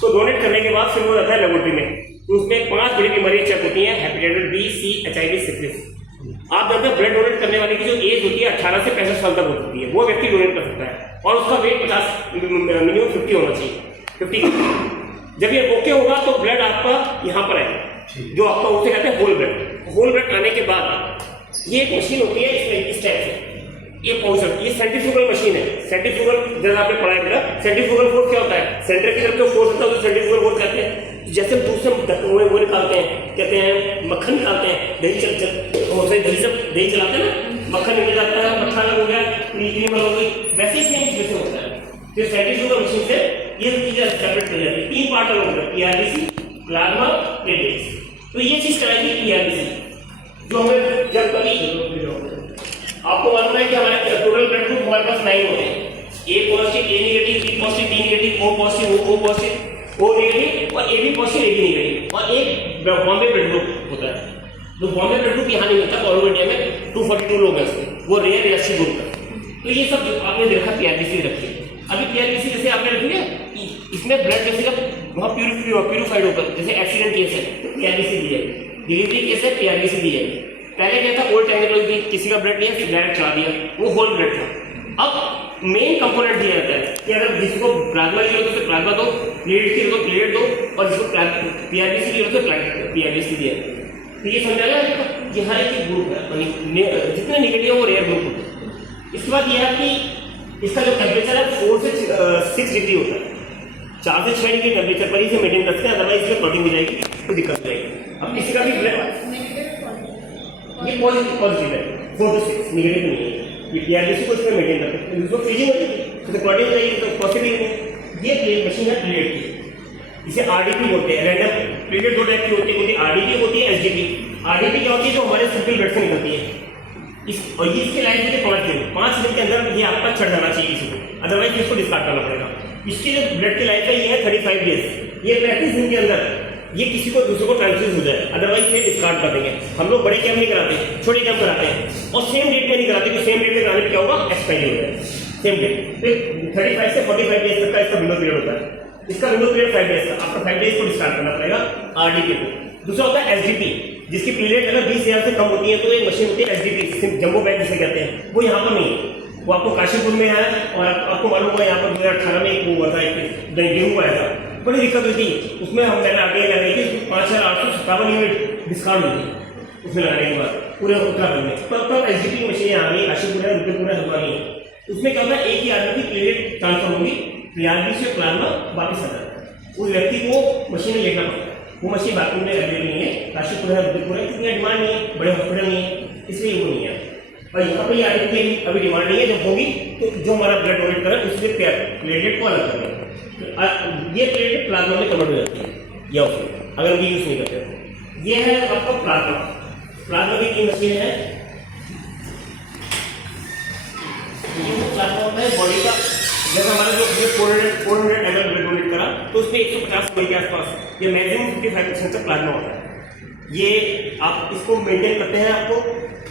तो डोनेट करने के बाद फिर वो रहता है लेबोरेटरी में, तो उसमें 5 बड़ी बीमारियां चेक होती हैं, हेपेटाइटिस बी, सी, HIV, सिफिलिस। आप जानते हैं ब्लड डोनेट करने वाले की जो एज होती है 18 से 65 साल तक होती है, वो व्यक्ति डोनेट कर सकता है और उसका वेट 50 मिनिमम 50 होना चाहिए, 50। जब ये ओके होगा तो ब्लड आपका यहाँ पर आएगा, जो आपका उसे कहते हैं होल ब्लड। होल ब्लड आने के बाद ये एक मशीन होती है इसमें इस टाइप से, ये पहुंच, ये सेंट्रीफ्यूगल मशीन है। सेंट्रीफ्यूगल जैसा आपने पढ़ा है बेटा, सेंट्रीफ्यूगल फोर्स क्या होता है, सेंटर की तरफ जो फोर्स होता है उसे सेंट्रीफ्यूगल फोर्स कहते हैं। जैसे दूध से वो निकालते हैं, कहते हैं मक्खन निकालते हैं, दही दही चलाते हैं ना, मक्खन निकल जाता है, मक्खन अलग हो गया, क्रीम अलग हो गई, वैसे ही सेम चीज से होता है। फिर सेंट्रीफ्यूगल मशीन से ये चीजें सेपरेट कर जाती है, 3 पार्ट अलग होता है, PRBC, प्लाज्मा, प्लेटलेट्स। तो ये चीज कराएगी PRBC, जो हमें जब कभी आपको मालूम है कि हमारे टोटल ब्लड ग्रुप हमारे पास 9 होते हैं, A positive, A negative, B positive, B negative, O positive, O positive, O negative और AB पॉजिटिव, AB नेगेटिव, और एक बॉम्बे ब्लड ग्रुप होता है। तो बॉम्बे ब्लड ग्रुप यहाँ नहीं मिलता, ऑल इंडिया में 242 लोग हैं इसमें, वो रेयर या सी ग्रुप है। तो ये सब जो आपने देखा PRBC रखी है। अभी PRBC जैसे आपने रखी है, इसमें ब्लड जैसे जब वहाँ प्यूरिफाइड होता है, जैसे एक्सीडेंट केस है तो PRBC दी है, डिलीवरी केस है PRBC दी है। पहले क्या था, ओल्ड टेक्नोलॉजी, किसी का ब्लड लिया डायरेक्ट चला दिया, वो होल ब्लड था। अब मेन कंपोनेंट दिया जाता है कि अगर जिसको प्लाज्मा की जरूरत है तो प्लाज्मा दो, प्लेट की जरूरत है प्लेट दो, और जिसको PRBC की जरूरत है PRBC दिया। तो ये समझा गया कि हर एक ग्रुप है, जितने नेगेटिव है वो रेयर ग्रुप होते हैं। इसके बाद यह है कि इसका जो टेम्परेचर है 4 से 6 डिग्री होता है, 4 से 6 डिग्री टेम्परेचर पर ही इसे मेंटेन करते हैं, अदरवाइज इसमें प्रोटीन हो जाएगी तो दिक्कत हो जाएगी। अब किसी का भी ये पॉजिटिव है, 4 to 6 नेगेटिव नहीं है, ये PRBC को इसमें मेंटेन करते हैं, इसको फ्रीजिंग हो जाएगी तो क्लॉटिंग हो जाएगी, तो पॉसिबल नहीं। ये प्लेट मशीन है प्लेट की, इसे RDP बोलते हैं। रैंडम प्लेटेड 2 टाइप की होती है, RDP होती है, SDP। RDP क्या होती है, जो हमारे सिंपल ब्लड से निकलती है, और ये इसकी लाइफ होती है 5 दिन। 5 दिन के अंदर ये आपका छट जाना चाहिए किसी को, अदरवाइज इसको डिस्कार्ड करना पड़ेगा। इसकी जो ब्लड की लाइफ है ये है 35 डेज। ये 35 दिन के अंदर ये किसी को दूसरे को ट्रांसफ्यूज हो जाए, अदरवाइज ये डिस्कार्ड कर देंगे। हम लोग बड़े कैंप नहीं कराते, छोटे कैंप कराते हैं, और सेम डेट में नहीं कराते, कि सेम डेट में कराने में क्या होगा, एक्सपायरी हो जाए सेम डेट। फिर 35 से 45 डेज तक का इसका विंडो पीरियड होता है। इसका विंडो पीरियड 5 डेज का, आपका 5 डेज को डिस्कार्ड करना पड़ेगा RDP को। दूसरा होता है SDP, जिसकी प्लेट अगर 20,000 से कम होती है तो एक मशीन होती है SDP, जंबो बैग जिसे कहते हैं, वो यहाँ पर नहीं है, वो आपको काशीपुर में है। और आपको मालूम होगा यहाँ पर 2018 में एक वो हुआ था, एक गेहूँ आया था, बड़ी दिक्कत हुई थी उसमें। हम मैंने आगे लगाई थी 5,857 यूनिट डिस्काउंट हुई थी उसमें लगाने के बाद पूरे उत्तराखंड में। तब SDP की मशीन आ गई, काशीपुर है, रुद्रपुर है, हल्द्वानी है। उसमें क्या होता है, एक ही आदमी की प्लेट ट्रांसफर होगी, PRBC से प्लाज्मा वापस आता है, उस व्यक्ति को मशीन में लेना पड़ता है। वो मशीन बाथरूम में अवेलेबल नहीं है, काशीपुर है, रुद्रपुर है, क्योंकि डिमांड नहीं है, बड़े हॉस्पिटल नहीं है, इसलिए वो नहीं है। और यहाँ पर RDP की अभी डिमांड नहीं है, जब होगी तो जो हमारा ब्लड डोनेट करें उसके प्लेटलेट को अलग करें। ये प्लेट प्लाज्मा में कन्वर्ट हो जाती है, या अगर भी यूज नहीं करते तो। ये है आपका प्लाज्मा। प्लाज्मा की 3 मशीन है। ये प्लाज्मा होता है बॉडी का, जैसे हमारा जो 400 ml ब्लड डोनेट करा तो उसमें 150 ml के आसपास, ये मैक्सिमम 55% तक प्लाज्मा होता है। ये आप इसको मेंटेन करते हैं आपको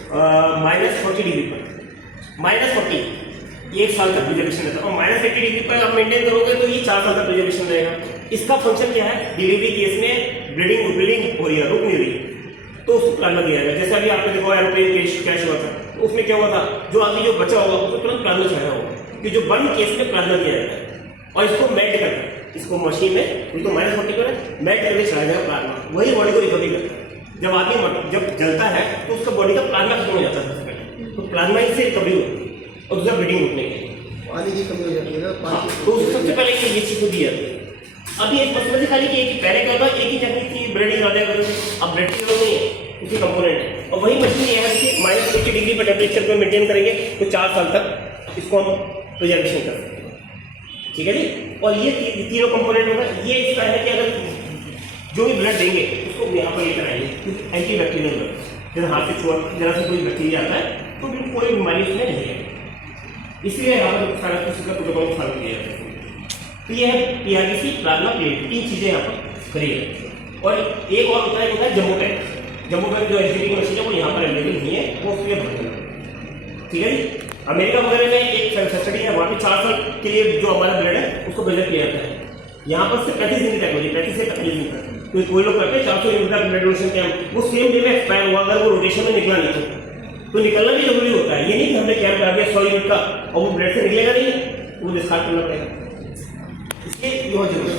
-40 डिग्री पर, -40 1 साल तक प्रिजर्वेशन रहता है, और -80 डिग्री पर आप मेंटेन करोगे तो ये 4 साल तक प्रिजर्वेशन रहेगा। इसका फंक्शन क्या है, डिलीवरी केस में ब्लीडिंग हो रही है, रुक नहीं रही, तो उसको प्लाज्मा दिया जाएगा। जैसे अभी आपने देखा एरोप्लेन क्रैश हुआ था, तो उसमें क्या हुआ था, जो आदमी जो बचा होगा उसको तुरंत प्लाज्मा चढ़ाया होगा, कि जो बर्न केस में प्लाज्मा दिया जाएगा, और इसको मेल्ट करना, इसको मशीन में तो -40 पर मेल्ट करके चढ़ाया जाएगा प्लाज्मा, वही बॉडी को रिकवरी करता है। जब आदमी जब जलता है तो उसका बॉडी का प्लाज्मा खत्म हो जाता है, तो प्लाज्मा इससे रिकवरी होती है, और दूसरा ब्लीडिंग रुकने की, पानी की कमी हो जाती है ना, तो सबसे पहले ये चीज को दी जाती है। अभी एक मसला दिखा ली कि पहले क्या था, एक ही टेक्निक थी, ब्लड निकालने का, अब ब्लड की जरूरत नहीं है, उसी कंपोनेंट है। और वही मशीन ये है कि -80 डिग्री पर टेम्परेचर पर मेंटेन करेंगे तो 4 साल तक इसको हम प्रिजर्वेशन कर सकते हैं, ठीक है जी। और ये तीनों कंपोनेंट होगा। ये इसका है कि अगर जो भी ब्लड देंगे उसको यहाँ पर लेकर आएंगे, क्योंकि एंटी बैक्टीरियल ब्लड, जैसे हाथ से छुआ जरा से कोई बैक्टीरिया आता है तो बिल्कुल कोई बीमारी उसमें नहीं है, इसलिए यहाँ पर सारा कुछ का प्रोटोकॉल फॉलो किया जाता है। तो ये है PRBC, प्लाज्मा, प्लेट, 3 चीज़ें यहाँ पर करिए। और एक और होता है जम्बो पैक। जम्बो पैक जो SDP की मशीन है वो यहाँ पर अवेलेबल नहीं है, वो उसके लिए भरते, ठीक है जी। अमेरिका वगैरह में एक फैसिलिटी है, वहाँ पे 4 साल के लिए जो हमारा ब्लड है उसको मेजर किया जाता है, यहाँ पर सिर्फ 35 दिन की टेक्नोलॉजी, 35 से 45 दिन तक। तो कोई लोग करते हैं 400 यूनिट का ब्लड डोनेशन कैंप, वो सेम डे में एक्सपायर हुआ अगर वो रोटेशन में निकला नहीं तो निकलना भी जरूरी होता है। ये नहीं कि हमने कैंप करा दिया 100 यूनिट का और वो ब्लड से निकलेगा नहीं, वो डिस्कार्ड करना पड़ेगा, इसलिए बहुत जरूरी है।